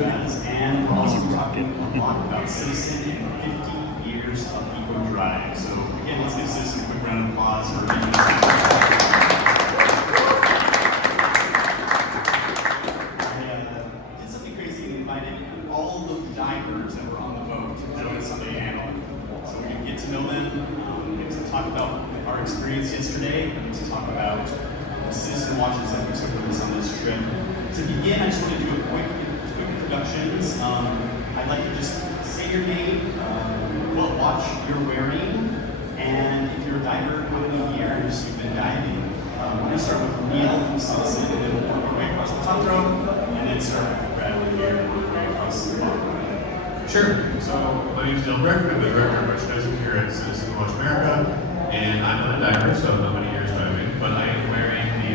Raz, and we're also talking a lot about Citizen and 50 years of Eco Drive. So again, let's give Citizen a quick round of applause for making this. I did something crazy and invited all of the divers that were on the boat to join us on the panel. So we can get to know them, get to talk about our experience yesterday, and to talk about the citizen watches that we took with us on this trip. To begin, I just want to do a quick introductions. I'd like to just say your name, what watch you're wearing, and if you're a diver, how many years you've been diving. We're going to start with Neil from Citizen, and then we'll work our way across the top row, and then start with Bradley here and work our way across the bottom row. Sure. So my name is Dylan Burke. I'm the director of merchandising here at Citizen Watch America, and I'm not a diver, so not many years diving, but I am wearing the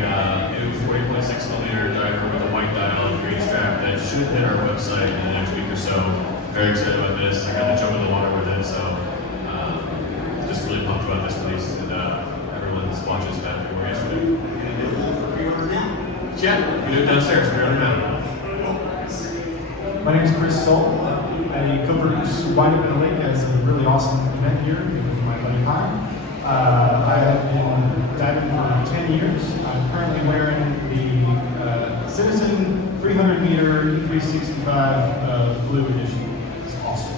new 40.6 millimeter diver with a white dial and green strap that should hit our website in the next week or so. Very excited about this. I got to jump in the water with it, so just really pumped about this place, and everyone's watches got everywhere yesterday. You're going to do a little for pre-order now? Yeah, we do it downstairs. Pre-order now. My name is Chris Soul. I co-produce Wind Up in a Lake as a really awesome event here with my buddy Pine. I have been diving for 10 years. I'm currently wearing the Citizen 300 meter E365 Blue Edition. It's awesome.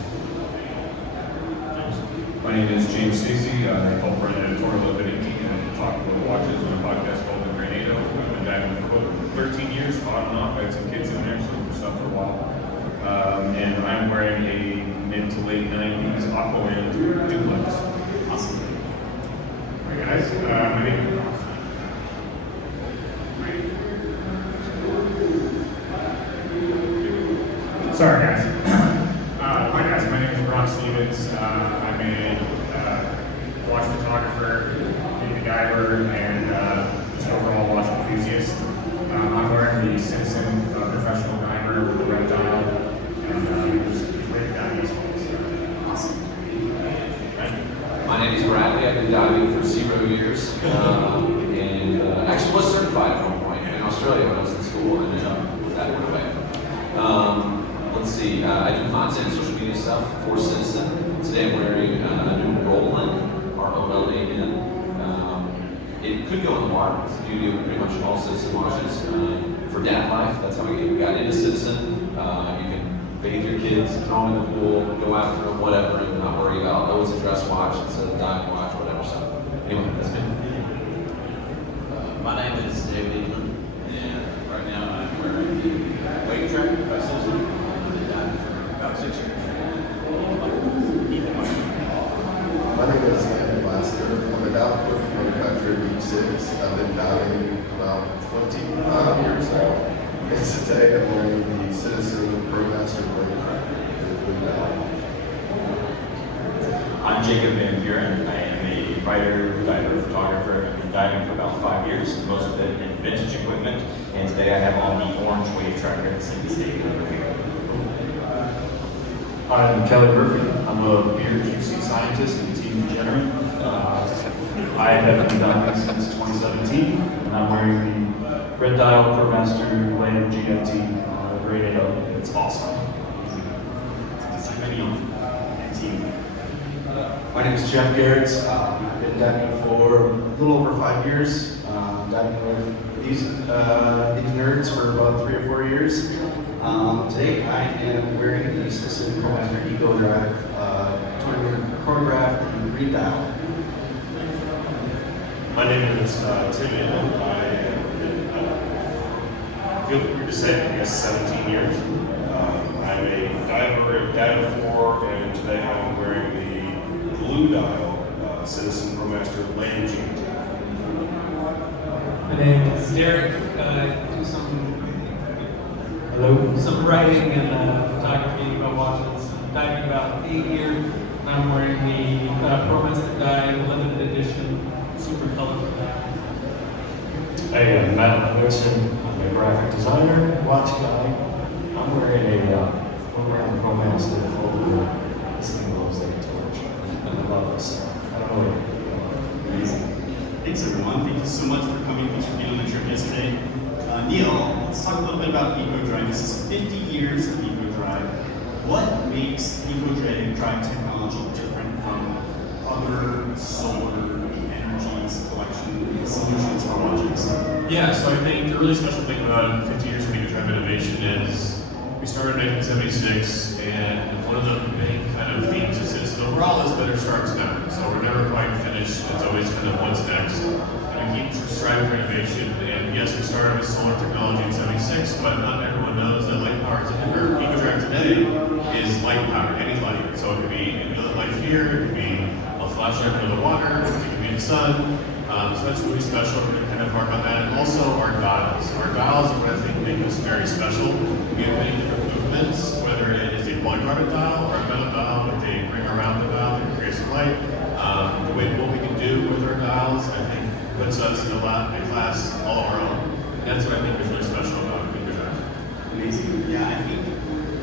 My name is James Stacy. I help run an editorial at Inky and talk about watches on a podcast called The Grenado. I've been diving for about 13 years, on and off. I had some kids in there, so we stopped for a while. And I'm wearing a mid to late 90s Aqualand duplex. Awesome. Hi guys, my name Sorry guys. Hi guys, my name is Brock Stevens. I'm a watch photographer, Navy diver, and just overall watch enthusiast. I'm wearing the Citizen professional diver with the red dial, and it's great diving as well. Awesome. My name is Bradley. I've been diving for 0 years, and actually was certified at one point in Australia when I was in school, and that went away. Let's see. I do content, social media stuff for Citizen. Today I'm wearing a new Roland, R-O-L-A-N. It could go in the water. It's the beauty of pretty much all Citizen watches. For dad life, that's how we got into Citizen. You can bathe your kids, throw them in the pool, go after them, whatever, and not worry about, oh, it's a dress watch, it's a dive watch, whatever. So, anyway, that's me. My name is David England, and right now I'm wearing the Wake Track by Citizen. I've been diving for about 6 years. My name is Andy Blasker. I'm a diver from the country, Deep Six. I've been diving about 25 years now. And today I'm wearing the Citizen ProMaster Blade Tracker with blue dial. I'm Jacob Van Buren. I am a writer, diver, photographer. I've been diving for about 5 years, most of it in vintage equipment. And today I have on the orange wave tracker that's in the state over here. I'm Kelly Murphy. I'm a beer QC scientist and team degenerate. I have been diving since 2017, and I'm wearing the Red Dial ProMaster Land GMT Grenado. It's awesome. My name is Jeff Garrett. I've been diving for a little over 5 years. Diving with these nerds for about 3 or 4 years. Today I am wearing the Citizen ProMaster Eco Drive 20-meter chronograph in green dial. My name is Tim Allen. I have been, I feel weird to say, I guess 17 years. I'm a diver at Data4, and today I'm wearing the blue dial Citizen ProMaster Land GMT. My name is Derek. I do some writing and photography about watches. I'm diving about 8 years, and I'm wearing the ProMaster Dive limited edition super colorful dive. Hey, I'm Matt Levinson. I'm a graphic designer, watch guy. I'm wearing a ProMaster full. This thing glows like a torch. I love this. I don't know. Amazing. Thanks everyone. Thank you so much for coming. Thanks for being on the trip yesterday. Neil, let's talk a little bit about Eco Drive. This is 50 years of Eco what makes EcoDrive technology different from other solar energy collection solutions for watches? Yeah, so I think the really special thing about 50 years of EcoDrive innovation is we started in 1976, and one of the main kind of themes of Citizen overall is better starts never. So we're never quite finished. It's always kind of what's next. And we keep striving for innovation. And yes, we started with solar technology in 76, but not everyone knows that light power or EcoDrive today is light power, any light. So it could be a light here, it could be a flashlight under the water, it could be in the sun. So that's really special. We're going to kind of harp on that. And also our dials. Our dials are what I think make us very special. We have many different movements, whether it is a one-guarded dial or a metal dial with a ring around the dial that creates the light. The way what we can do with our dials, I think, puts us in a class all our own. And that's what I think is really special about EcoDrive. Amazing. Yeah, I think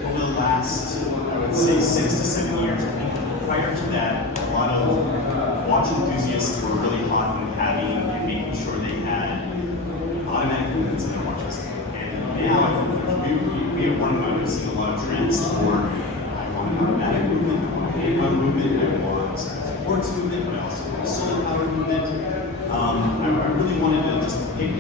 over the last, I would say 6 to 7 years, I think prior to that, a lot of watch enthusiasts were really hot on having and making sure they had automatic movements in their watches. And now I think we have one noticing a lot of trends for I want an automatic movement, I want a hand-on movement, I want sports movement, but I also want a solar power movement. I really wanted to just pick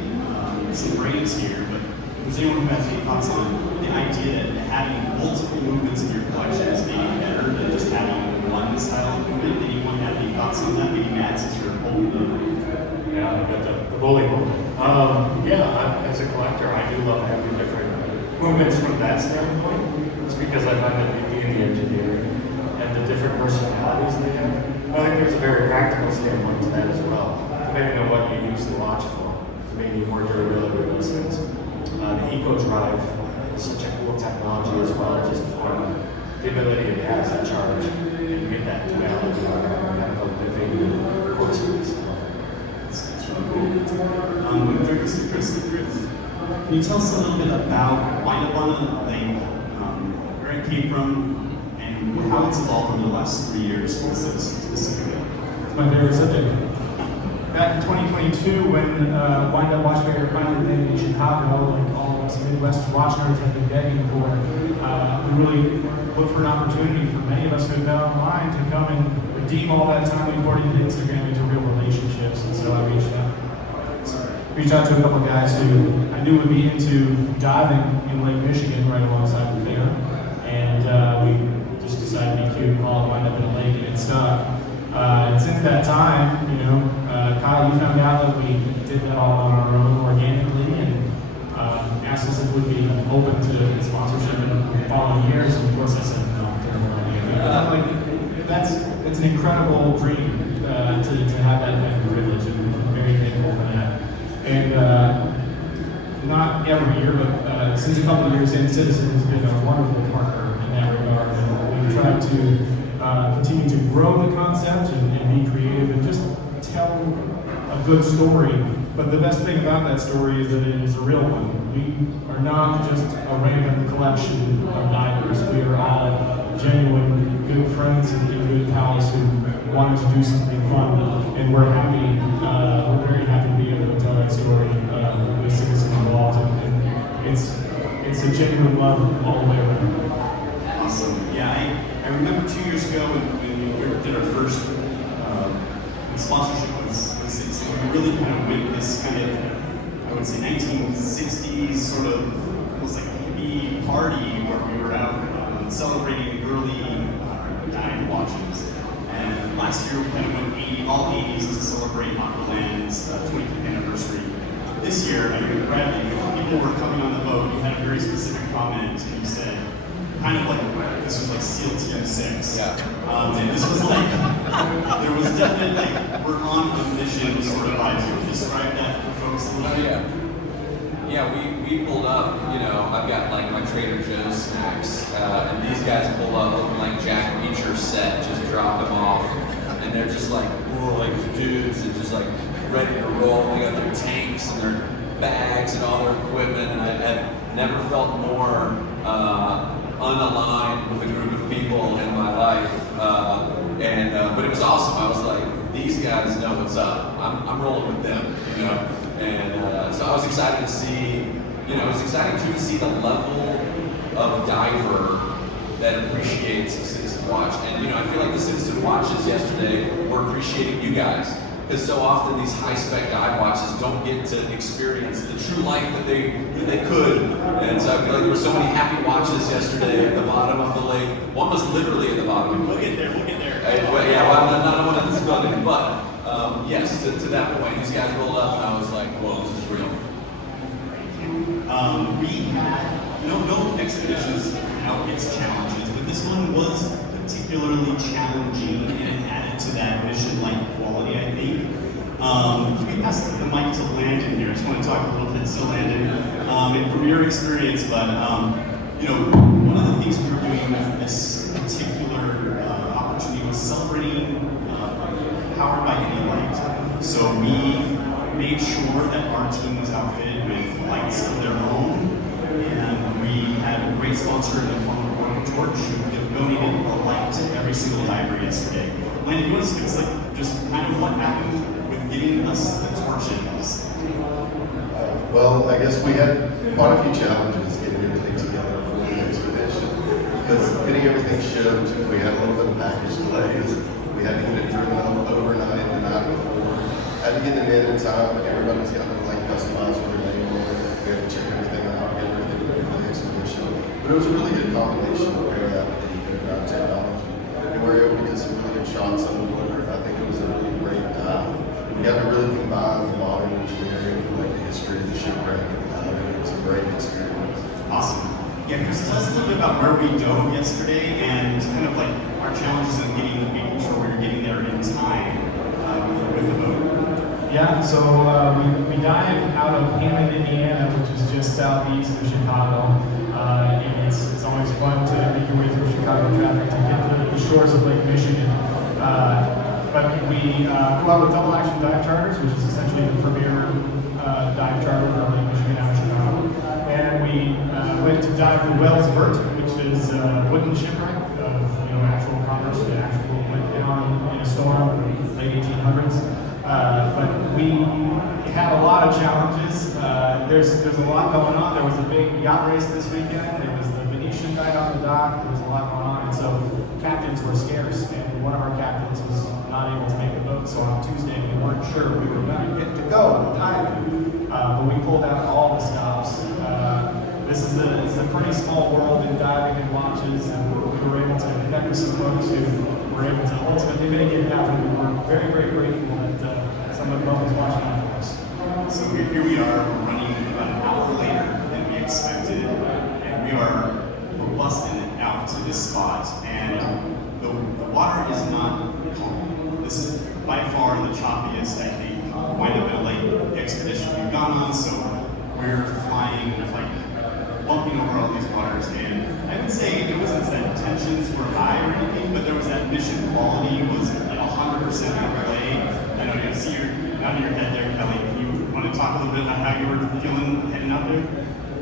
some brains here, but if there's anyone who has any thoughts on the idea that having multiple movements in your collection is maybe better than just having one style of movement, anyone have any thoughts on that? Maybe Matt, since you're holding the Yeah, I got the bully one. As a collector, I do love having different movements from that standpoint. It's because I find that beauty in the engineering and the different personalities they have. I think there's a very practical standpoint to that as well, depending on what you use the watch for. Maybe more durability in those things. The EcoDrive is such a cool technology as well, just for the ability it has to charge and get that duality kind of a living quartz piece. That's really cool. Chris, can you tell us a little bit about Wind Up on a Lake, where it came from, and how it's evolved over the last 3 years specifically? It's my favorite subject. Back in 2022, when Wind Up Watch Fair finally landed in Chicago, like all of us Midwest watch nerds have been begging for, we really looked for an opportunity for many of us who have been online to come and redeem all that time we poured into Instagram into real relationships. And so I reached out to a couple of guys who I knew would be into diving in Lake Michigan right alongside the fair. And we just decided to be cute, call it Wind Up in a Lake, and it stuck. And since that time, Kyle, you found out that we did that all on our own organically, and asked us if we'd be open to sponsorship in the following years. And of course, I said no, terrible idea. It's an incredible dream to have that kind of privilege, and I'm very thankful for that. And not every year, but since a couple of years in, Citizen has been a wonderful partner in that regard. And we've tried to continue to grow the concept and be creative and just tell a good story. But the best thing about that story is that it is a real one. We are not just a random collection of divers. We are all genuine good friends and good pals who wanted to do something fun. And we're happy, we're very happy to be able to tell that story with Citizen involved. And it's a genuine love all the way around. Awesome. Yeah, I remember 2 years ago when we did our first sponsorship with Citizen, we really kind of went this kind of, I would say, 1960s sort of almost like a hippie party where we were out celebrating early dive watches. And last year we kind of went all 80s to celebrate Aqualand's 25th anniversary. This year, I mean, Bradley, people were coming on the boat, you had a very specific comment, and you said, kind of like, this was like SEAL Team 6. Yeah. And this was like, there was definitely like, we're on a mission sort of vibes. Can you describe that for folks a little bit? Yeah, we pulled up, I've got like my Trader Joe's snacks, and these guys pulled up looking like Jack Reacher set, just dropped them off, and they're just like, whoa, like dudes, and just like ready to roll. They got their tanks and their bags and all their equipment, and I've never felt more unaligned with a group of people in my life, but it was awesome. I was like, these guys know what's up. I'm rolling with them, and so I was excited to see, it was exciting too to see the level of diver that appreciates a Citizen Watch. And you know, I feel like the Citizen Watches yesterday were appreciating you guys. Because so often these high-spec dive watches don't get to experience the true life that they could. And so I feel like there were so many happy watches yesterday at the bottom of the lake. One was literally at the bottom. We'll get there. Well, yeah, well, I'm not one of this building, but yes, to that point, these guys rolled up and I was like, whoa, this is real. We had no expeditions without its challenges, but this one was particularly challenging and added to that mission-like quality, I think. We passed the mic to Landon here. I just want to talk a little bit to Landon, and from your experience, but one of the things we were doing with this particular opportunity was celebrating Powered by Any Light. So we made sure that our team was outfitted with lights of their own, and we had a great sponsor in the form of Orca Torch who donated a light to every single diver yesterday. Landon, you want to give us just kind of what happened with getting us the torches? Well, I guess we had quite a few challenges getting everything together for the expedition. Because getting everything shipped, we had a little bit of package delays. We had to get it driven up overnight the night before. Had to get it in time, but everybody's got to customize with their name on it. We had to check everything out, get everything ready for the expedition. But it was a really good combination of pair that with the eco-drive technology. And we were able to get some really good shots underwater. I think it was a really great dive. We got to really combine the modern engineering with the history of the shipwreck and the diving. It was a great experience. Awesome. Yeah, Chris, tell us a little bit about where we dove yesterday and kind of like our challenges in making sure we were getting there in time with the boat. Yeah, so we dive out of Hammond, Indiana, which is just southeast of Chicago. And it's always fun to make your way through Chicago traffic to get to the shores of Lake Michigan. But we go out with Double Action Dive Charters, which is essentially the premier dive charter for Lake Michigan out of Chicago. And we went to dive the Wells Vert, which is a wooden shipwreck of actual commerce that actually went down in a storm in the late 1800s. But we had a lot of challenges. There's a lot going on. There was a big yacht race this weekend. There was the Venetian night on the dock. There was a lot going on. And so captains were scarce. And one of our captains was not able to make the boat. So on Tuesday, we weren't sure we were going to get to go diving. But we pulled out all the stops. This is a pretty small world in diving and watches. And we were able to connect with some folks who were able to ultimately make it happen. We were very, very grateful that someone was watching out for us. So here we are, we're running about an hour later than we expected, and we're busting it out to this spot, and the water is not calm. This is by far the choppiest, I think, wind up in a lake expedition we've gone on, so we're flying, bumping over all these waters, and I would say it wasn't that tensions were high or anything, but there was that mission quality was 100% in play. I know you see your out of your head there, Kelly. You want to talk a little bit about how you were feeling heading out there?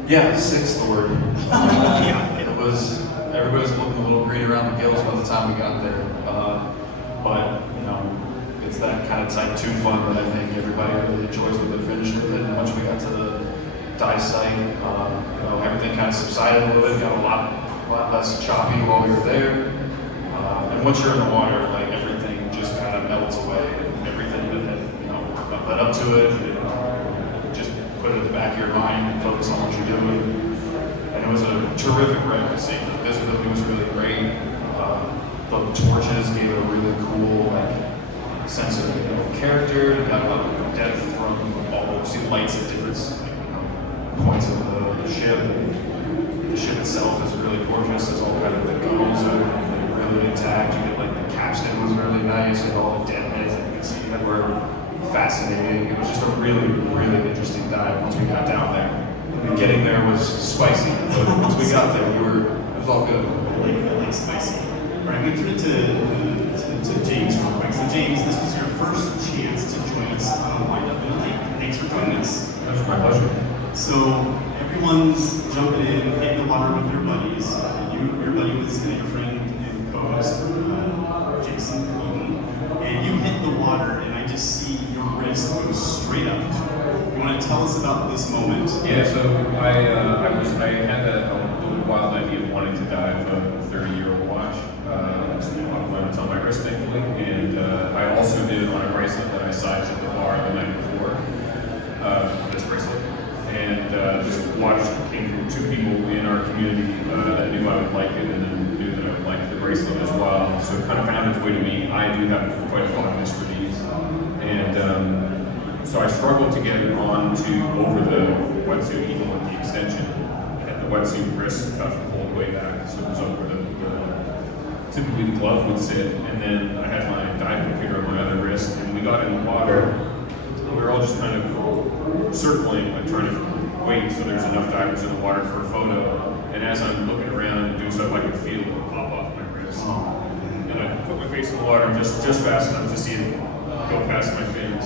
Yeah, sixth word. It was, everybody was looking a little green around the gills by the time we got there. But it's that kind of type 2 fun that I think everybody really enjoys when they finish with it. And once we got to the dive site, everything kind of subsided a little bit, got a lot less choppy while we were there. And once you're in the water, everything just kind of melts away. And everything that had, led up to it, just put it at the back of your mind and focus on what you're doing. And it was a terrific wreck to see. The visibility was really great. The torches gave it a really cool sense of character. It got a lot of depth from all the lights at different points of the ship. And the ship itself is really gorgeous. There's all kind of the gunnels are really intact. You get the capstan was really nice and all the deadheads that you can see that were fascinating. It was just a really, really interesting dive once we got down there. And getting there was spicy, but once we got there, it was all good. I like spicy. All right, I'm going to turn it to James real quick. So James, this was your first chance to join us on Wind Up in a Lake. Thanks for joining us. That was my pleasure. So everyone's jumping in, hitting the water with their buddies. Your buddy was your friend and co-host, Jason Cleveland, and you hit the water, and I just see your wrist go straight up. You want to tell us about this moment? Yeah, so I had the wild idea of wanting to dive a 30-year-old watch. It's on my wrist, thankfully, and I also did it on a bracelet that I sized at the bar the night before. This bracelet, and this watch came from two people in our community that knew I would like it, and then knew that I would like the bracelet as well. So it kind of found its way to me. I do have quite a fondness for these, and so I struggled to get it over the wetsuit, even with the extension. And the wetsuit wrist cuff pulled way back, so it was over the typically the glove would sit, and then I had my dive computer on my other wrist, and we got in the water, and we were all just kind of circling, like trying to wait so there's enough divers in the water for a photo, and as I'm looking around and doing stuff, I could feel it pop off my wrist. And I put my face in the water just fast enough to see it go past my fins.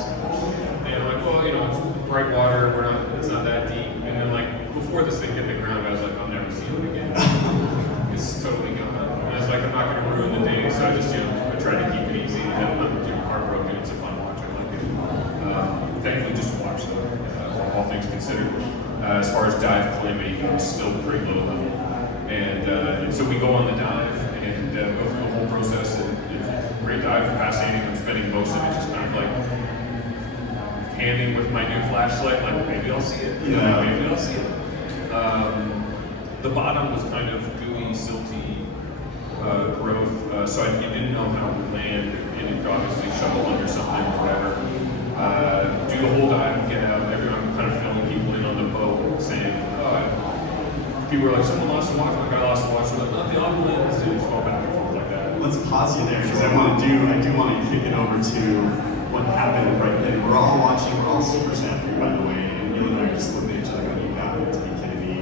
And I'm like, well, it's bright water, it's not that deep, and then like, before this thing hit the ground, I was like, I'll never see it again. It's totally gone. And I was like, I'm not going to ruin the day, so I just, I tried to keep it easy. And I'm heartbroken. It's a fun watch. I like it. Thankfully, just a watch, though, all things considered. As far as dive calamity goes, still pretty low level. And so we go on the dive and go through the whole process. And it's a great dive, fascinating. I'm spending most of it just kind of like handing with my new flashlight, like maybe I'll see it. Maybe I'll see it. The bottom was kind of gooey, silty growth, so you didn't know how it would land, and you could obviously shovel under something or whatever. Do the whole dive, get out, everyone kind of filling people in on the boat, saying, people were like, someone lost a watch, like I lost a watch, we're like, not the Aqualens, and just go back and forth like that. Let's pause you there, because I do want to kick it over to what happened right then. We're all watching, we're all super sad for you, by the way, and Neil and I are just looking at each other going, you got to be kidding me.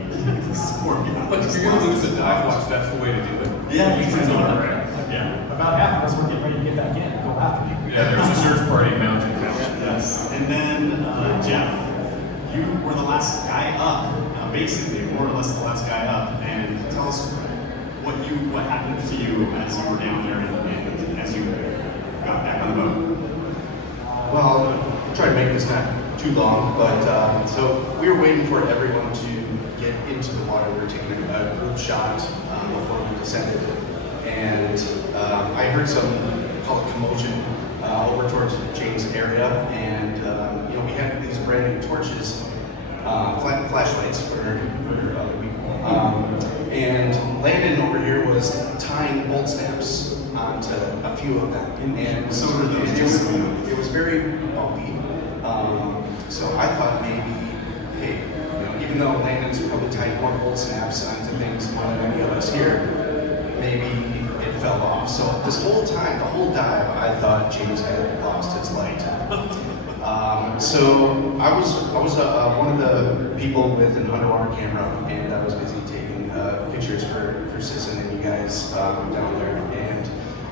But if you're going to lose a dive watch, that's the way to do it. Yeah, you can on it, right? Yeah. About half of us were getting ready to get back in and go after you. Yeah, there's a search party mounted. Yes. And then, Jeff, you were the last guy up, basically, more or less the last guy up. And tell us what happened to you as you were down there and as you got back on the boat. Well, I'll try to make this not too long, but so we were waiting for everyone to get into the water. We were taking a group shot before we descended, and I heard some, call it commotion, over towards James' area, and we had these brand new torches, flashlights for other people, and Landon over here was tying bolt snaps onto a few of them, and so were those. It was very bumpy. So I thought maybe, hey, even though Landon's probably tied more bolt snaps onto things more than any of us here, maybe it fell off. So this whole time, the whole dive, I thought James had lost his light. So I was one of the people with an underwater camera, and I was busy taking pictures for Sisson and you guys down there. And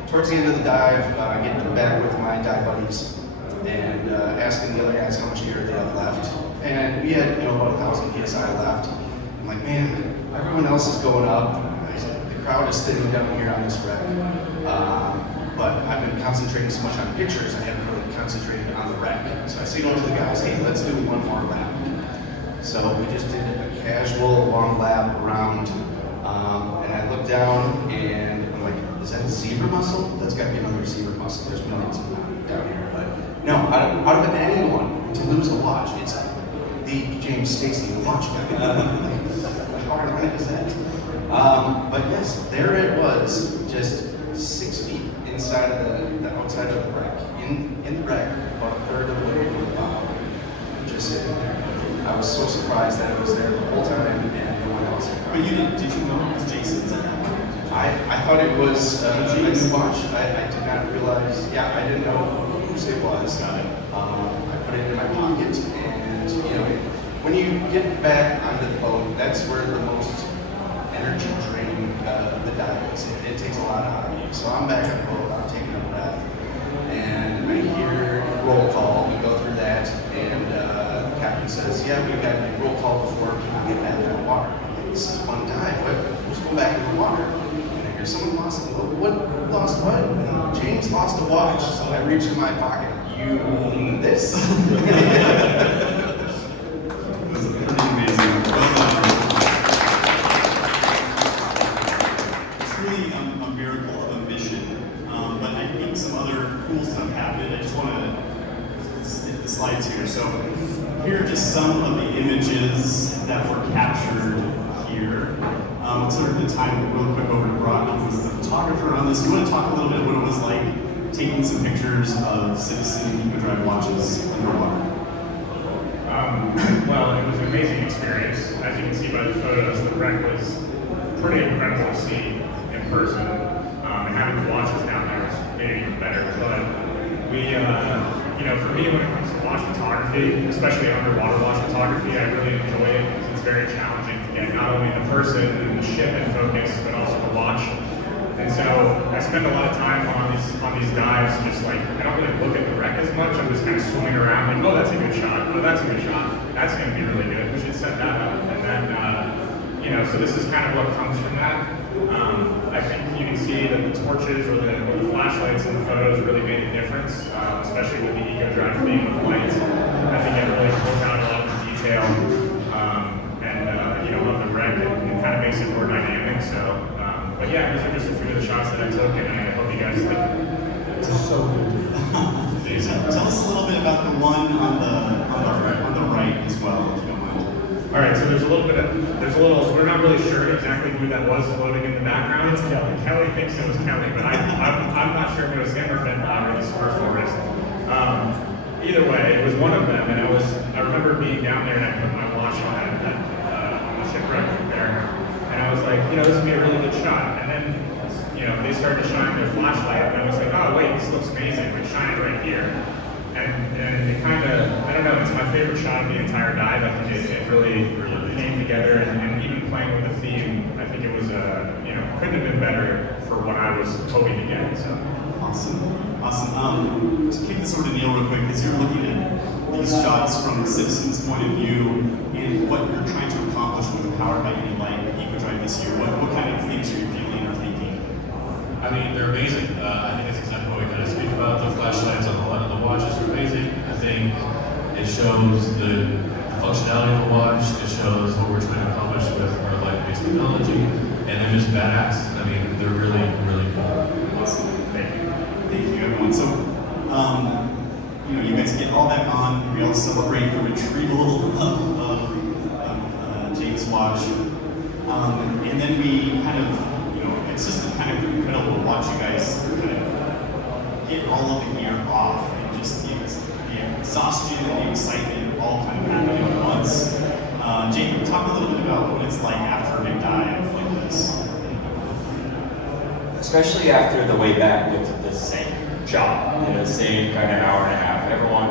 towards the end of the dive, I get back with my dive buddies and asking the other guys how much gear they have left. And we had about 1,000 PSI left. I'm like, man, everyone else is going up. The crowd is thinning down here on this wreck. But I've been concentrating so much on pictures, I haven't really concentrated on the wreck. So I signaled to the guys, hey, let's do one more lap. So we just did a casual long lap around, and I looked down and I'm like, is that a zebra mussel? That's got to be another zebra mussel. There's millions of them down here. But no, out of anyone to lose a watch, it's the James Stacy watch guy. How ironic is that? But yes, there it was, just 6 feet inside of the outside of the wreck. In the wreck, about a third of the way from the bottom, just sitting there. I was so surprised that it was there the whole time and no one else had But did you know it was Jason's at that point? I thought it was a new watch. I did not realize, I didn't know whose it was. Got it. I put it in my pocket, and when you get back onto the boat, that's where the most energy draining of the dive is. It takes a lot out of you. So I'm back on the boat, I'm taking a breath, and I hear roll call. We go through that, and the captain says, yeah, we've got a roll call before people get back in the water. I'm like, this is a fun dive. Who's going back in the water? And I hear someone lost it. What? Who lost what? And James lost a watch. So I reach in my pocket. You mean this? It was pretty amazing. Well done. So here are just some of the images that were captured here. Let's turn the time real quick over to Brock, who was the photographer on this. Do you want to talk a little bit what it was like taking some pictures of Citizen Eco-Drive watches underwater? Well, it was an amazing experience. As you can see by the photos, the wreck was pretty incredible to see in person. And having the watches down there made it even better. But we, for me, when it comes to watch photography, especially underwater watch photography, I really enjoy it because it's very challenging to get not only the person and the ship in focus, but also the watch. And so I spend a lot of time on these dives, just like, I don't really look at the wreck as much. I'm just kind of swimming around like, oh, that's a good shot. Oh, that's a good shot. That's going to be really good. We should set that up. And then, so this is kind of what comes from that. I think you can see that the torches or the flashlights in the photos really made a difference, especially with the Eco-Drive being with lights. I think it really pulls out a lot of the detail of the wreck and kind of makes it more dynamic. So, but yeah, these are just a few of the shots that I took, and I hope you guys like it. It's so good. Tell us a little bit about the one on the right as well, if you don't mind. All right, so we're not really sure exactly who that was floating in the background. It's Kelly. Kelly thinks it was Kelly, but I'm not sure if it was him or Ben Bob or the Spurs Forest. Either way, it was one of them, and I remember being down there and I put my watch on on the shipwreck there, and I was like, this would be a really good shot. And then, they started to shine their flashlight, and I was like, oh wait, this looks amazing, like shine it right here. And it kind of, I don't know, it's my favorite shot of the entire dive. I think it really came together, and even playing with the theme, I think it was, couldn't have been better for what I was hoping to get. So. Awesome. To kick this over to Neil real quick, because you're looking at these shots from Citizen's point of view and what you're trying to accomplish with Powered by Any Light Eco-Drive this year. What kind of things are you feeling or thinking? I mean, they're amazing. I think it's exactly what we kind of speak about. The flashlights on the watches are amazing. I think it shows the functionality of the watch. It shows what we're trying to accomplish with our light-based technology. And they're just badass. I mean, they're really, really cool. Awesome. Thank you, everyone. So, you guys get all that on. We all celebrate the retrieval of James' watch. And then we kind of, it's just kind of incredible to watch you guys kind of get all of the gear off and just the exhaustion and the excitement all kind of happening at once. Jacob, talk a little bit about what it's like after a big dive like this. Especially after the way back with the same job, the same kind of hour and a half. Everyone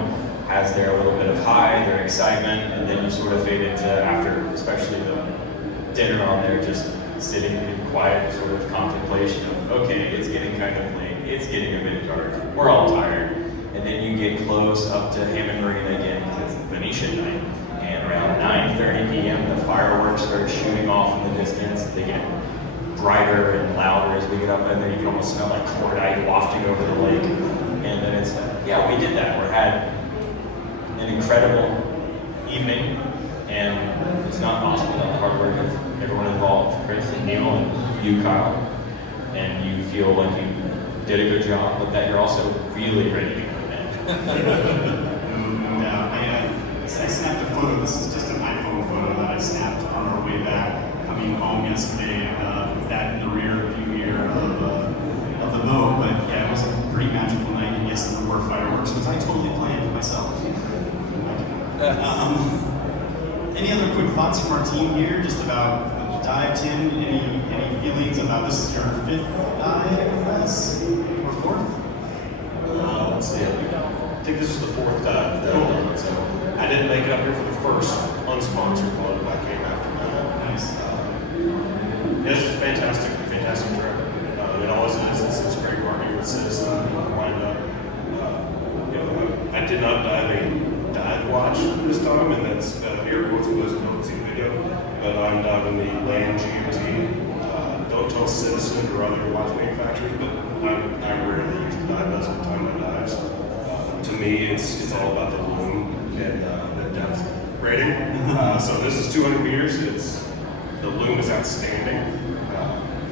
has their little bit of high, their excitement, and then you sort of fade into after, especially the dinner on there, just sitting in quiet sort of contemplation of, okay, it's getting kind of late, it's getting a bit dark, we're all tired. And then you get close up to Hammond Marina again because it's Venetian night. And around 9:30 p.m., the fireworks start shooting off in the distance. They get brighter and louder as we get up in there. You can almost smell like cordite wafting over the lake. And then it's like, yeah, we did that. We had an incredible evening, and it's not possible without the hard work of everyone involved, Chris and Neil and you, Kyle. And you feel like you did a good job, but that you're also really ready to go to bed. I snapped a photo. This is just an iPhone photo that I snapped on our way back, coming home yesterday, with that in the rear view mirror of the boat. But yeah, it was a pretty magical night, and yes, there were fireworks, which I totally planned myself. Any other quick thoughts from our team here, just about the dive, Tim? Any feelings about this is your fifth dive with us, or fourth? Let's see. I think this is the fourth dive that I've done. So I didn't make it up here for the first unsponsored one, but I came after that. Nice. It's just a fantastic trip. It always is. It's great working with Citizen. Wind up. I did not dive watch this time, and that's air quotes for those who don't see the video. But I'm diving the Land GMT. Don't tell Citizen or other watch manufacturers, but I rarely use the dive vessel to time my dives. To me, it's all about the loom and the depth rating. So this is 200 meters. The loom is outstanding.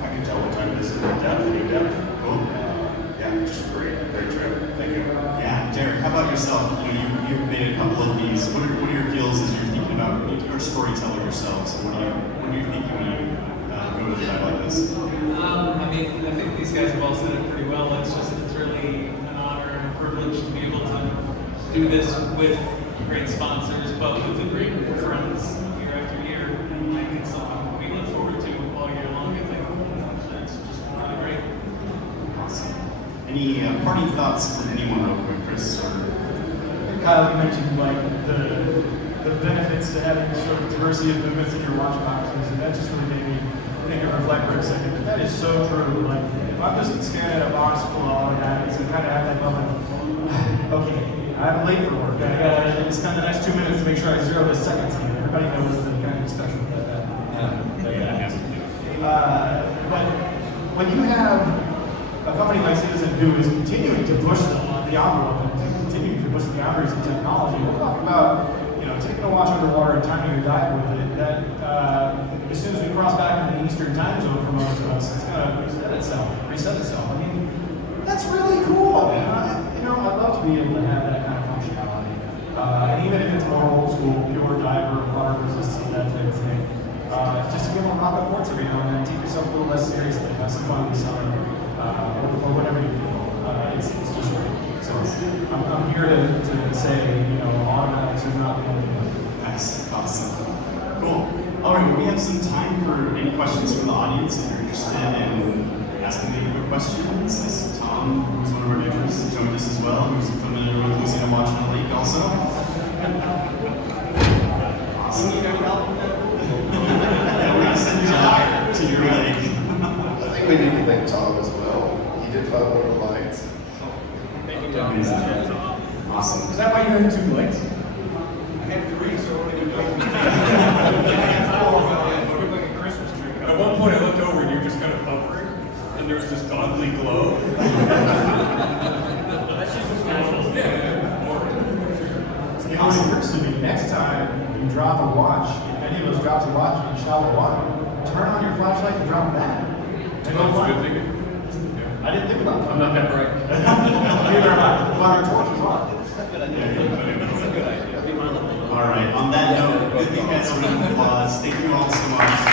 I can tell what time it is in the depth, any depth. Cool. Yeah, just a great trip. Thank you. Yeah, Derek, how about yourself? You know, you've made a couple of these. What are your feels as you're thinking about your storyteller yourself? So what do you think when you go to a dive like this? I mean, I think these guys have all said it pretty well. It's really an honor and a privilege to be able to do this with great sponsors, but with a great group of friends year after year. And I think it's something we look forward to all year long, I think. It's just really great. Awesome. Any parting thoughts from anyone real quick, Chris? Or Kyle, you mentioned like the benefits to having sort of diversity of movements in your watch boxes, and that just really made me think and reflect for a second. But that is so true. Like, if I'm just staring at a box full of automatics and kind of have that moment, okay, I'm late for work. I gotta spend the next 2 minutes to make sure I zero this second scene. Everybody knows the kind of special that has to do. But when you have a company like Citizen who is continuing to push the envelope and continuing to push the boundaries of technology, we're talking about taking a watch underwater and timing your dive with it. That as soon as we cross back into the Eastern time zone for most of us, it's gonna reset itself. I mean, that's really cool. I'd love to be able to have that kind of functionality. And even if it's more old school, pure diver, water resistance, that type of thing, just to be able to rock up ports every now and then, take yourself a little less seriously, have some fun this summer, or whatever you feel. It's just great. So I'm here to say, automatics are not the only one. Nice, awesome, cool. All right, well, we have some time for any questions from the audience. If you're interested in asking any quick questions, this is Tom, who's one of our neighbors, joined us as well, who's familiar with losing a watch on a lake also. Awesome. You need help with that? Yeah, we're gonna send you out to your lake. I think we need to thank Tom as well. He did find one of the lights. Awesome. Is that why you had 2 lights? I had 3, so I only did At one point, I looked over and you're just kind of hovering, and there's this godly glow. That's just as natural. It always occurs to me, next time you drop a watch, if any of us drops a watch in shallow water, turn on your flashlight and drop that. And That's a good thing. I didn't think about that. I'm not that bright. Neither am I. But our torch is on. All right, on that note, give you guys a round of applause. Thank you all so much.